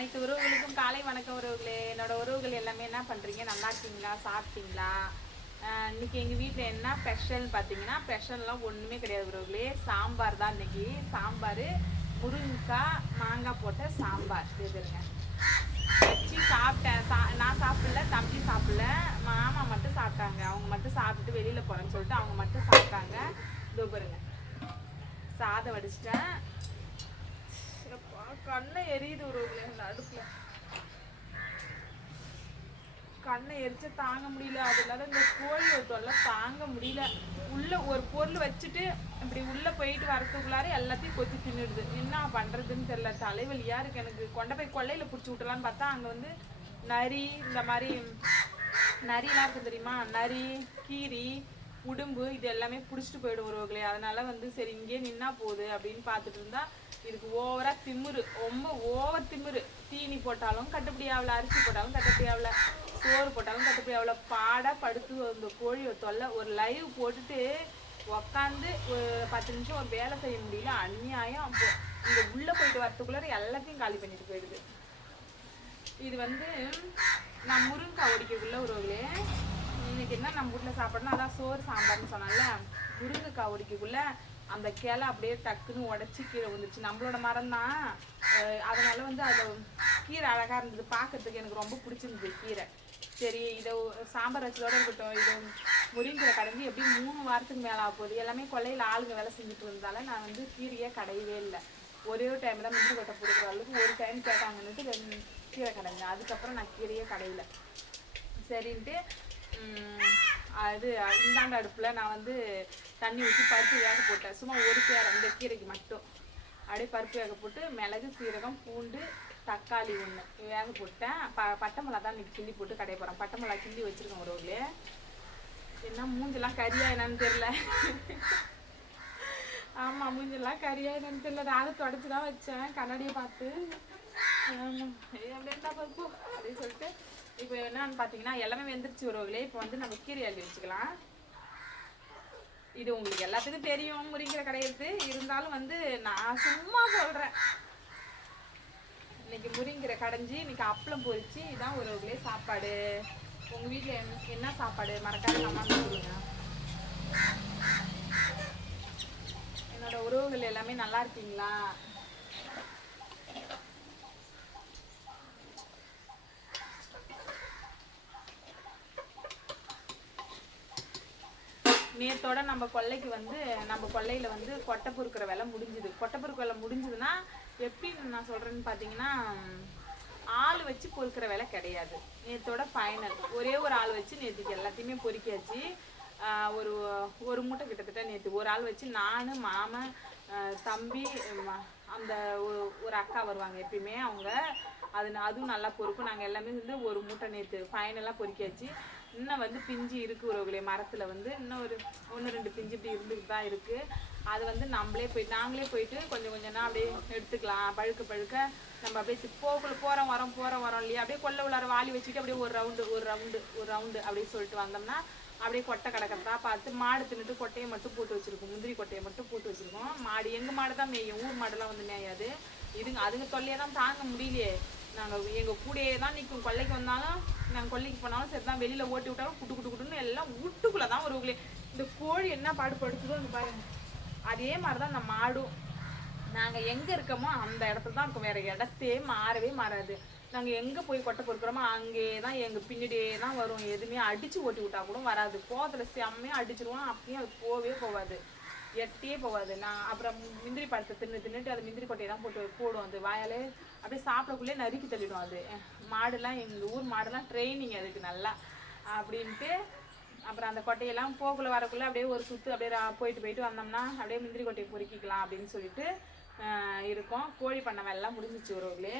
அனைத்து உறவுகளுக்கும் காலை வணக்கம் உறவுகளே. என்னோட உறவுகள் எல்லாமே என்ன பண்றீங்க? நல்லா இருக்கீங்களா? சாப்பிட்டீங்களா? இன்னைக்கு எங்க வீட்ல என்ன ஸ்பெஷல் பார்த்தீங்கன்னா ஸ்பெஷல்லாம் ஒண்ணுமே கிடையாது உறவுகளே. சாம்பார் தான் இன்னைக்கு. சாம்பார் முருங்கைக்காய் மாங்காய் போட்ட சாம்பார். இதுங்க வச்சு சாப்பிட்டேன். சா நான் சாப்பிடல தம்பி சாப்பிடல. மாமா மட்டும் சாப்பிட்டாங்க. அவங்க மட்டும் சாப்பிட்டுட்டு வெளியில போறேன்னு சொல்லிட்டு அவங்க மட்டும் சாப்பிட்டாங்க. இதோ பாருங்க. சாதம் வடிச்சிட்டேன். எப்பா, கண்ணை எரியுது ஒரு அடுப்புல கண்ணை எரிச்சு தாங்க முடியல. அது இல்லாத இந்த கோழி தொல்லை தாங்க முடியல. உள்ள ஒரு பொருள் வச்சுட்டு இப்படி உள்ள போயிட்டு வரதுக்குள்ளார எல்லாத்தையும் கொத்தி தின்னுடுது. என்ன பண்றதுன்னு தெரியல. தலைவலியா இருக்கு எனக்கு. கொண்ட போய் கொள்ளையில பிடிச்சி விட்டலான்னு பார்த்தா அங்க வந்து நரி இந்த மாதிரி நரிலாம் இருக்கு தெரியுமா? நரி கீரி உடும்பு இது எல்லாமே பிடிச்சிட்டு போயிடும் உறவுகளே அதனால வந்து சரி இங்கேயே நின்னா போகுது அப்படின்னு பார்த்துட்டு இருந்தா இதுக்கு ஓவரா திமிரு ரொம்ப ஓவர் திமிரு. தீனி போட்டாலும் கட்டுப்படி ஆகல அரிசி போட்டாலும் கட்டுப்படி ஆகல சோறு போட்டாலும் கட்டுப்படி ஆகல பாடா படுத்து அந்த கோழியை தொல்லை ஒரு லைவ் போட்டுட்டு உக்காந்து ஒரு பத்து நிமிஷம் ஒரு வேலை செய்ய முடியல அநியாயம் அப்போ. உள்ளே உள்ள போயிட்டு வரத்துக்குள்ளே எல்லாத்தையும் காலி பண்ணிட்டு போயிடுது. இது வந்து நான் முருங்கைக்காய் ஒடிக்கிறதுக்குள்ள உறவுகளே. இன்னைக்கு என்ன நம்ம வீட்டில் சாப்பிடணும்? அதான் சோறு சாம்பார்னு சொன்னால முருங்கைக்காய் ஒடிக்கக்குள்ள அந்த கிளை அப்படியே டக்குன்னு உடச்சி கீழே வந்துருச்சு நம்மளோட மரம் தான். அதனால வந்து அது கீரை அழகா இருந்தது. பார்க்கறதுக்கு எனக்கு ரொம்ப பிடிச்சிருந்தது கீரை. சரி இதை சாம்பார் வச்சதோட இருக்கட்டும் இது முருங்கீரை கடைஞ்சி எப்படி மூணு வாரத்துக்கு மேலே ஆக போகுது. எல்லாமே கொல்லையில் ஆளுங்க வேலை செஞ்சுட்டு இருந்தால நான் வந்து கீரையே கடையவே இல்லை. ஒரே ஒரு டைம் தான் முந்திரி கொட்டை பிடிக்கிற அளவுக்கு ஒரு டைம் கேட்டாங்கன்னுட்டு ரெண்டு கீரை கடைஞ்சேன். அதுக்கப்புறம் நான் கீரையே கடையில. சரின்ட்டு அது இந்தாண்ட அடுப்பில் நான் வந்து தண்ணி ஊற்றி பருப்பு வேக போட்டேன். சும்மா ஒரு சேர் அந்த கீரைக்கு மட்டும். அப்படியே பருப்பு வேக போட்டு மிளகு சீரகம் பூண்டு தக்காளி ஒன்று வேக போட்டேன். ப பட்டை மிளகா தான் இன்றைக்கி கிள்ளி போட்டு கடைய போகிறேன் பட்டை மிளகா கிள்ளி வச்சுருக்கேன் ஒரு ஊர்லேயே என்ன மூஞ்செல்லாம் கறியா என்னன்னு தெரில ஆமாம் மூஞ்செல்லாம் கறியா என்னன்னு தெரில நானும் தொடச்சி தான் வச்சேன். கண்ணாடியை பார்த்து. ஆமாம் அப்படியே பருப்பு அப்படின்னு சொல்லிட்டு இப்போ என்னன்னு பார்த்தீங்கன்னா எல்லாமே வெந்துருச்சு உறவுகளே இப்போ வந்து நம்ம கீரை அள்ளி வச்சுக்கலாம். இது உங்களுக்கு எல்லாத்துக்கும் தெரியும் முறிக்கிற கிடையாது இருந்தாலும் வந்து நான் சும்மா சொல்கிறேன் இன்னைக்கு முருங்கிற கடைஞ்சி இன்னைக்கு அப்பளம் பொரிச்சு இதான் உறவுகளே சாப்பாடு. உங்க வீட்டில் என்ன என்ன சாப்பாடு? மறக்காம அம்மா சொல்லுங்க. என்னோட உறவுகள் எல்லாமே நல்லா இருக்கீங்களா? நேத்தோட நம்ம கொல்லைக்கு வந்து நம்ம கொல்லையில வந்து கொட்டை பொறுக்கிற வேலை முடிஞ்சுது. கொட்டை பொறுக்கிற வேலை முடிஞ்சுதுன்னா எப்படி நான் சொல்றேன்னு பார்த்தீங்கன்னா ஆள் வச்சு பொறுக்கிற வேலை கிடையாது. நேத்தோட ஃபைனல் ஒரே ஒரு ஆள் வச்சு நேற்றுக்கு எல்லாத்தையுமே பொறுக்கியாச்சு. ஒரு ஒரு மூட்டை கிட்டத்தட்ட நேற்று ஒரு ஆள் வச்சு நான் மாமன் தம்பி அந்த ஒரு அக்கா வருவாங்க எப்பயுமே அவங்க. அது அதுவும் நல்லா பொறுக்கும். நாங்கள் எல்லாமே வந்து ஒரு மூட்டை நேற்று ஃபைனலாக பொறுக்கியாச்சு. இன்னும் வந்து பிஞ்சு இருக்கு உறவுகளே. மரத்துல வந்து இன்னும் ஒரு ஒன்று ரெண்டு பிஞ்சு இப்படி இருந்துட்டு தான் இருக்கு. அது வந்து நம்மளே போய் நாங்களே போயிட்டு கொஞ்சம் கொஞ்சம்னா அப்படியே எடுத்துக்கலாம். பழுக்க பழுக்க நம்ம அப்படியே போக்குள்ள போகிறோம் வரோம் போகிறோம் வரோம் இல்லையா? அப்படியே கொள்ள உள்ளார வாலி வச்சுட்டு அப்படியே ஒரு ரவுண்டு ஒரு ரவுண்டு ஒரு ரவுண்டு அப்படின்னு சொல்லிட்டு வந்தோம்னா அப்படியே கொட்டை கிடக்கிறதா பார்த்து மாடு தின்னுட்டு கொட்டையை மட்டும் போட்டு வச்சிருக்கோம். முந்திரி கொட்டையை மட்டும் போட்டு வச்சிருக்கோம். மாடு எங்கள் மாடு தான் மேயும். ஊர் மாடெல்லாம் வந்து மேயாது. இதுங்க அதுங்க தொல்லையை தான் தாங்க முடியலையே. நாங்கள் எங்கள் கூடையே தான் நிற்கும் கொல்லைக்கு வந்தாலும் நாங்கள் கொல்லைக்கு போனாலும் சரி தான் வெளியில் ஓட்டி விட்டாலும் குட்டு குட்டு குட்டுன்னு எல்லாம் வீட்டுக்குள்ளே தான் வருவங்களே. இந்த கோழி என்ன பாடுபடுத்துதோ இங்க பாருங்க. அதே மாதிரி தான் இந்த மாடும். நாங்கள் எங்கே இருக்கோமோ அந்த இடத்துல தான் இருக்கும். வேறு இடத்தே மாறவே மாறாது. நாங்கள் எங்கே போய் கொட்டை பொறுக்கிறோமோ அங்கே தான் எங்கள் பின்னாடியே தான் வரும். எதுவுமே அடித்து ஓட்டி விட்டா கூட வராது. போதுல செம்மையாக அடிச்சிருவோம். அப்பயும் அது போவே போகாது எட்டியே போகாது நான் அப்புறம் முந்திரி பழத்தை தின்னு தின்னுட்டு அது முந்திரி கொட்டையை தான் போட்டு போடும் அது வாயாலே அப்படியே சாப்பிடக்குள்ளே நறுக்கி தள்ளிடும் அது. மாடுலாம் எங்கள் ஊர் மாடுலாம் ட்ரைனிங் அதுக்கு நல்லா அப்படின்ட்டு அப்புறம் அந்த கொட்டையெல்லாம் போக்குள்ள வரக்குள்ளே அப்படியே ஒரு சுற்று அப்படியே போயிட்டு போயிட்டு வந்தோம்னா அப்படியே முந்திரி கொட்டையை பொறுக்கிக்கலாம் அப்படின்னு சொல்லிட்டு இருக்கும் இருக்கோம். கோழி பண்ண வேலைலாம் முடிஞ்சிச்சு உறவுகளே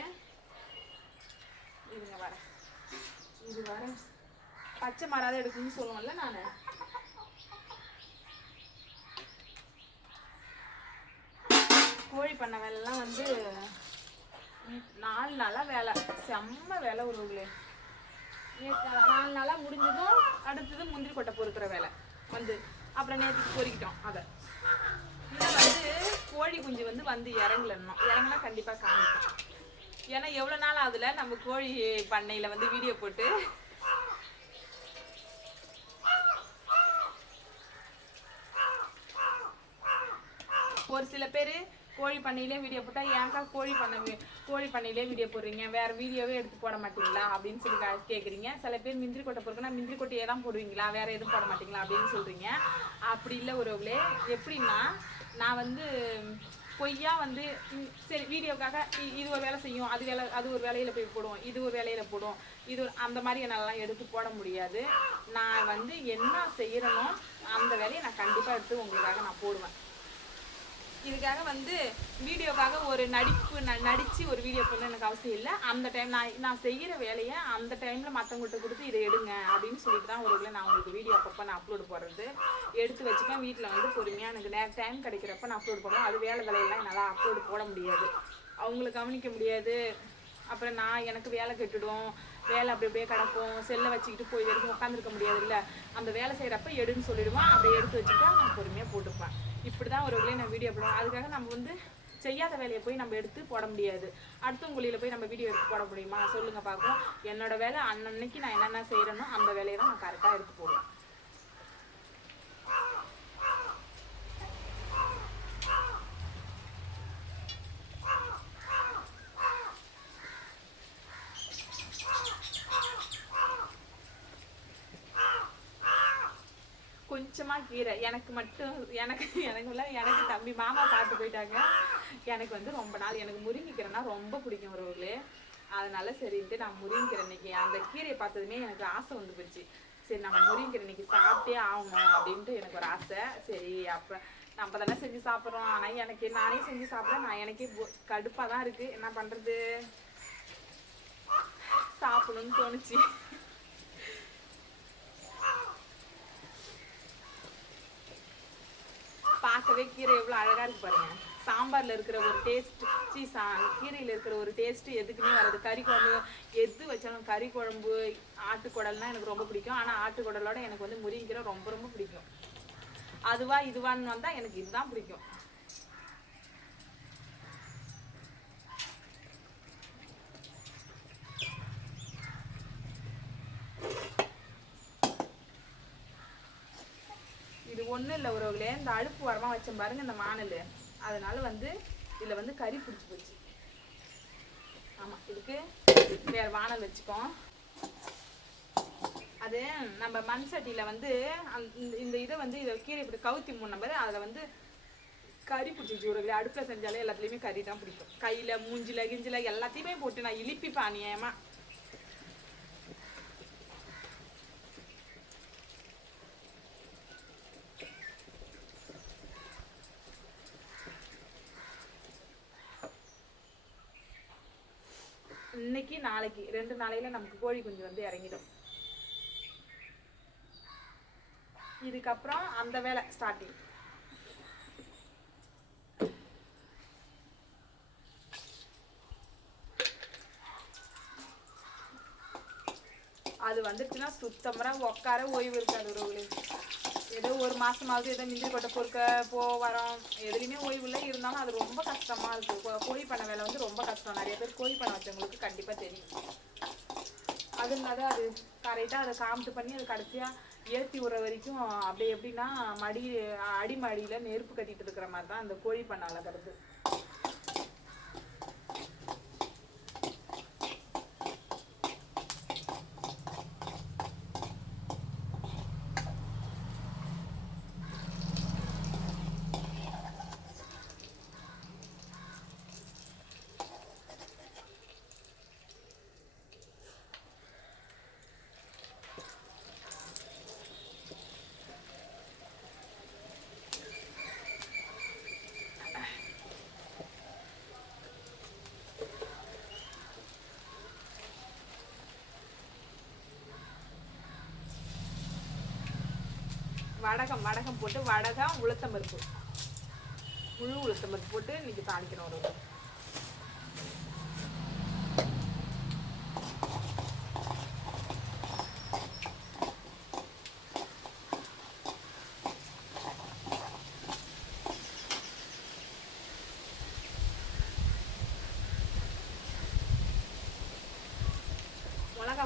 இதுங்க வர இது வர பச்சை மராத எடுக்குன்னு சொல்லுவோம்ல நான். கோழி பண்ண வேலைலாம் வந்து நாலு நாளா வேலை. செம்ம வேலை உறவுகளே நாலு நாளா முடிஞ்சதும் அடுத்தது முந்திரி கொட்டை பொறுக்கிற வேலை. வந்து அப்புறம் நேற்றுக்கு பொறிக்கிட்டோம் அதை. இன்னும் வந்து கோழி குஞ்சு வந்து வந்து இறங்கல இறங்கினா கண்டிப்பாக காமிப்போம். ஏன்னா எவ்வளோ நாள் அதில் நம்ம கோழி பண்ணையில் வந்து வீடியோ போட்டு. ஒரு சில பேர் கோழி பண்ணையிலே வீடியோ போட்டால் ஏன்க்கா கோழி பண்ண கோழி பண்ணையிலே வீடியோ போடுறீங்க? வேற வீடியோவே எடுத்து போட மாட்டீங்களா? அப்படின்னு சொல்லி கேட்குறீங்க சில பேர் மிந்திரி கொட்டை பொறுக்குன்னா மிந்திரி கொட்டையே தான் போடுவீங்களா? வேற எதுவும் போட மாட்டீங்களா? அப்படின்னு சொல்றீங்க. அப்படி இல்லை உறவுகளே. எப்படின்னா நான் வந்து பொய்யா வந்து சரி வீடியோக்காக இது ஒரு வேலை செய்யும். அது வேலை அது ஒரு வேலையில் போய் போடும் இது ஒரு வேலையில் போடும் இது ஒரு- அந்த மாதிரி என்னாலலாம் எடுத்து போட முடியாது. நான் வந்து என்ன செய்கிறனோ அந்த வேலையை நான் கண்டிப்பாக எடுத்து உங்களுக்காக நான் போடுவேன். இதுக்காக வந்து வீடியோக்காக ஒரு நடிப்பு ந- நடிச்சு ஒரு வீடியோ போடணும் எனக்கு அவசியம் இல்லை. அந்த டைம் நான் நான் செய்கிற வேலையை அந்த டைமில் மற்றவங்கள்ட்ட கொடுத்து இதை எடுங்க அப்படின்னு சொல்லிட்டு தான் ஒரு நான் உங்களுக்கு வீடியோ அப்பப்போ நான் அப்லோடு போடுறது. எடுத்து வச்சுப்பேன். வீட்டில் வந்து பொறுமையாக எனக்கு நேரம் டைம் கிடைக்கிறப்ப நான் அப்லோடு பண்ணுவேன் அது வேலை வேலையெல்லாம் என்னால் அப்லோடு போட முடியாது. அவங்கள கவனிக்க முடியாது. அப்புறம் நான் எனக்கு வேலை கெட்டுடும். வேலை அப்படி அப்படியே கிடக்கும். செல்லை வச்சுக்கிட்டு போய் வரைக்கும் உட்காந்துருக்க முடியாது இல்லை அந்த வேலை செய்கிறப்ப எடுன்னு சொல்லிடுவான். அப்படியே எடுத்து வச்சுட்டு நான் பொறுமையாக போட்டுப்பேன். இப்படி தான் ஒரு வழியை நான் வீடியோ போடுவேன். அதுக்காக நம்ம வந்து செய்யாத வேலையை போய் நம்ம எடுத்து போட முடியாது. அடுத்தவங்க குழியில் போய் நம்ம வீடியோ எடுத்து போட முடியுமா? சொல்லுங்க பார்ப்போம். என்னோட வேலை அன்னன்னைக்கு நான் என்னென்ன செய்கிறேனோ அந்த வேலையை தான் நான் கரெக்டாக எடுத்து போடுவேன். கொஞ்சமா கீரை எனக்கு மட்டும் எனக்கு எனக்கு இல்லை எனக்கு தம்பி மாமா பார்த்து போயிட்டாங்க. எனக்கு வந்து ரொம்ப நாள் எனக்கு முருங்கிக்கிறேன்னா ரொம்ப பிடிக்கும் ஒருவர்களே அதனால சரின்ட்டு நான் முருங்கிக்கிறேன் இன்னைக்கு அந்த கீரையை பார்த்ததுமே எனக்கு ஆசை வந்து போச்சு சரி நம்ம முருங்கிக்கீரை இன்னைக்கு சாப்பிட்டே ஆகணும் அப்படின்ட்டு எனக்கு ஒரு ஆசை. சரி அப்போ நம்ம தானே செஞ்சு சாப்பிட்றோம். ஆனால் எனக்கு நானே செஞ்சு சாப்பிட்றேன் நான் எனக்கே கடுப்பாக தான் இருக்குது என்ன பண்ணுறது சாப்பிடணும்னு தோணுச்சு. பார்க்கவே கீரை எவ்வளோ அழகாக இருக்கு பாருங்கள் சாம்பாரில் இருக்கிற ஒரு டேஸ்ட் சீ சா கீரையில் இருக்கிற ஒரு டேஸ்ட்டு எதுக்குமே வராது. கறி குழம்பு எது வச்சாலும் கறி குழம்பு ஆட்டுக்குடல்னா எனக்கு ரொம்ப பிடிக்கும். ஆனால் ஆட்டுக்குடலோட எனக்கு வந்து முருங்கீரை ரொம்ப ரொம்ப பிடிக்கும். அதுவா இதுவான்னு வந்தால் எனக்கு இதுதான் பிடிக்கும். இது ஒன்றும் இல்லை உறவுகளே. இந்த அடுப்பு வரமாக வச்சேன் பாருங்க இந்த மானல். அதனால வந்து இதில் வந்து கறி பிடிச்சி போச்சு. ஆமாம் இதுக்கு வேறு வானல் வச்சுக்கோம். அது நம்ம மண் சட்டியில் வந்து அந்த- இந்த- இந்த இதை வந்து இதை கீரை இப்படி கவுத்தி மூணு நம்பர் அதில் வந்து கறி பிடிச்சிச்சு ஒரு அடுப்பில் செஞ்சாலே எல்லாத்துலேயுமே கறி தான் பிடிக்கும். கையில் மூஞ்சில கிஞ்சில எல்லாத்தையுமே போட்டு நான் இழிப்பிப்பேன் பானியமாக இன்னைக்கு நாளைக்கு ரெண்டு நாளையில நமக்கு கோழி குஞ்சு வந்து இறங்கிடும். இதுக்கப்புறம் அந்த வேலை ஸ்டார்டிங் அது வந்துச்சுன்னா சுத்தமரா உட்கார ஓய்வு இருக்காது உறவுகளே. ஏதோ ஒரு மாசமாவது ஏதோ மிஞ்சி கொட்டை பொறுக்க போ வரோம் எதுலையுமே ஓய்வு இல்லை. இருந்தாலும் அது ரொம்ப கஷ்டமா இருக்கு. கோழி பண்ண வேலை வந்து ரொம்ப கஷ்டம். நிறைய பேர் கோழி பண்ண வச்சவங்களுக்கு கண்டிப்பா தெரியும். அது இல்லாத அது கரெக்டாக அதை காமிட்டு பண்ணி அது கடைசியாக ஏற்றி விடுற வரைக்கும் அப்படியே எப்படின்னா மடி அடிமடியில் நெருப்பு கட்டிட்டு இருக்கிற மாதிரி தான் அந்த கோழி பண்ண வளர்க்குறது வடகம் வடகம் போட்டு வடகம் உளுத்தம்பருப்பு. முழு உளுத்தம்பருப்பு போட்டு இன்னைக்கு தாளிக்கிறோம் ஒரு.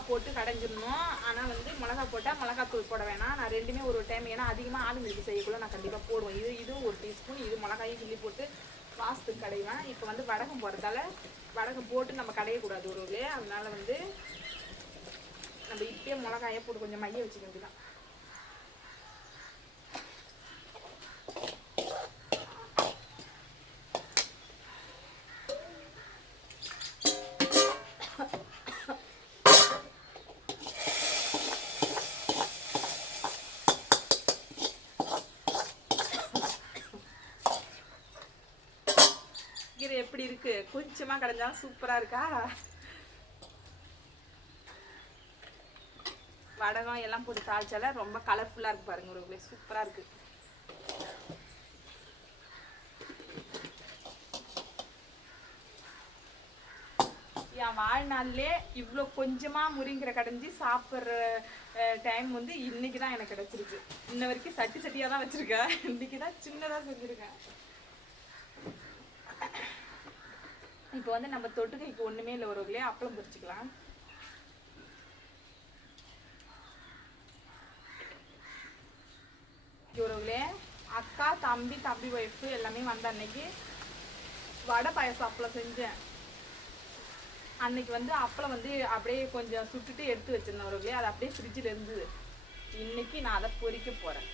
போட்டு கடைஞ்சிடணும். ஆனால் வந்து மிளகா போட்டால் மிளகாத்தூள் போட வேணாம். நான் ரெண்டுமே ஒரு டைம் ஏன்னா அதிகமாக ஆளுங்களுக்கு செய்யக்குள்ள நான் கண்டிப்பாக போடுவேன். இது இது ஒரு டீஸ்பூன் இது மிளகாயும் கிள்ளி போட்டு வாசத்துக்கு கடைவேன். இப்போ வந்து வடகம் போடுறதால வடகம் போட்டு நம்ம கடையக்கூடாது ஒரு அதனால வந்து நம்ம இப்பயே மிளகாயை போட்டு கொஞ்சம் மைய வச்சுக்க வேண்டியதான் மிச்சமாக கிடைஞ்சாலும் சூப்பராக சூப்பரா இருக்கா? வடகம் எல்லாம் போட்டு தாளிச்சால ரொம்ப கலர்ஃபுல்லாக இருக்கு பாருங்க ஒரு சூப்பரா இருக்கு. என் வாழ்நாள்லே இவ்வளோ கொஞ்சமா முருங்கிற கடைஞ்சி சாப்பிட்ற டைம் வந்து இன்னைக்கு தான் எனக்கு கிடைச்சிருக்கு. இன்ன வரைக்கும் சட்டி சட்டியாக தான் வச்சுருக்கேன். இன்னைக்கு தான் சின்னதாக செஞ்சுருக்கேன். வந்து நம்ம தொட்டுக்கைக்கு ஒண்ணுமே இல்லை ஒரு அப்பளம் பொரிச்சுக்கலாம். இவர்களே அக்கா தம்பி தம்பி ஒய்ஃபு எல்லாமே வந்த அன்னைக்கு வடை பாயசம் அப்பளம் செஞ்சேன். அன்னைக்கு வந்து அப்பளம் வந்து அப்படியே கொஞ்சம் சுட்டுட்டு எடுத்து வச்சிருந்தேன் ஒருவர்களே அது அப்படியே ஃப்ரிட்ஜில் இருந்தது. இன்னைக்கு நான் அதை பொறிக்க போறேன்.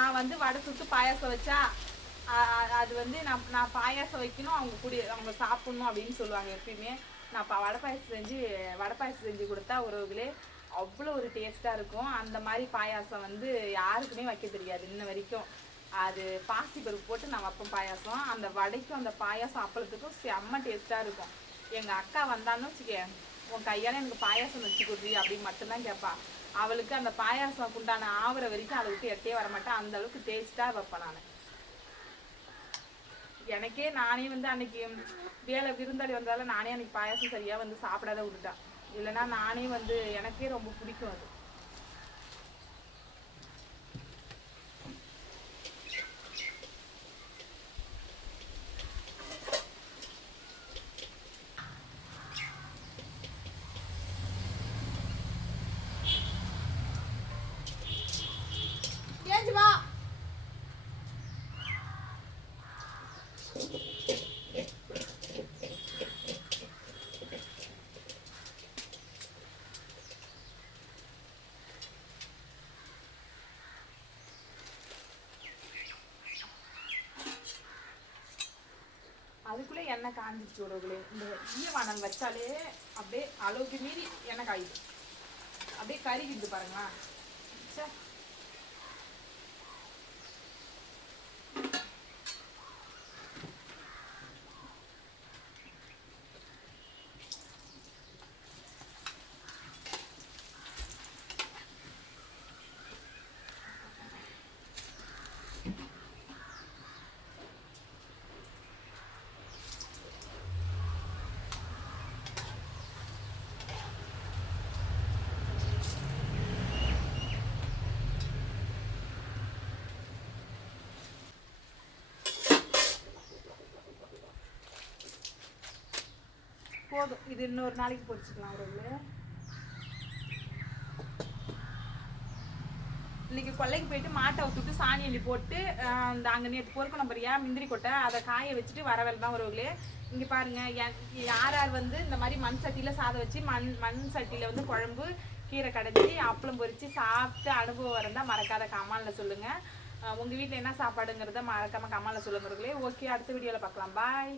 நான் வந்து வடை சுட்டு பாயாசம் வச்சா அது வந்து நான் நான் பாயாசம் வைக்கணும் அவங்க குடி அவங்க சாப்பிடணும் அப்படின்னு சொல்லுவாங்க எப்பயுமே. நான் ப வடை பாயாசம் செஞ்சு வடை பாயாசம் செஞ்சு கொடுத்தா உறவுகளே அவ்வளோ ஒரு டேஸ்ட்டாக இருக்கும். அந்த மாதிரி பாயாசம் வந்து யாருக்குமே வைக்க தெரியாது இன்ன வரைக்கும். அது பாசி பருப்பு போட்டு நான் வைப்பேன் பாயாசம். அந்த வடைக்கும் அந்த பாயாசம் அப்பளத்துக்கும் செம்ம டேஸ்ட்டாக இருக்கும். எங்கள் அக்கா வந்தான்னு வச்சுக்க உன் கையால் எனக்கு பாயாசம் வச்சு கொடுறி அப்படின்னு மட்டும்தான் கேட்பா அவளுக்கு அந்த பாயாசம் உண்டான ஆவற வரைக்கும் அவளுக்கு எட்டே வர மாட்டேன் அந்த அளவுக்கு டேஸ்ட்டாக வைப்பேன் நான். எனக்கே நானே வந்து அன்னைக்கு வேலை விருந்தாளி வந்தாலும் நானே அன்னைக்கு பாயாசம் சரியாக வந்து சாப்பிடாத விட்டுட்டேன் இல்லைன்னா நானே வந்து எனக்கே ரொம்ப பிடிக்கும் அது. எண்ணெய் காஞ்சிச்சு உறவுகளே இந்த ஈயவானல் வச்சாலே அப்படியே அளவுக்கு மீறி எண்ணெய் காயுது. அப்படியே கருகிடுது பாருங்களேன். போதும். இது இன்னொரு நாளைக்கு பொரிச்சுக்கலாம் ஒரு இன்னைக்கு கொல்லைக்கு போயிட்டு மாட்டை விட்டுட்டு சாணி அள்ளி போட்டு அந்த அங்கே நேற்று பொறுக்கணும் நம்பரியா முந்திரி கொட்டை அதை காய வச்சுட்டு வர வேலை தான் வருவங்களே இங்கே பாருங்கள் யார் யார் வந்து இந்த மாதிரி மண் சட்டியில் சாதம் வச்சு மண் மண் சட்டியில் வந்து குழம்பு கீரை கடைஞ்சி அப்பளம் பொரிச்சு சாப்பிட்டு அனுபவம் இருந்தால் மறக்காத கமாலில் சொல்லுங்கள் உங்கள் வீட்டில் என்ன சாப்பாடுங்கிறத மறக்காம கமாலில் சொல்லுங்கிறீங்களே ஓகே அடுத்த வீடியோவில் பார்க்கலாம். பாய்.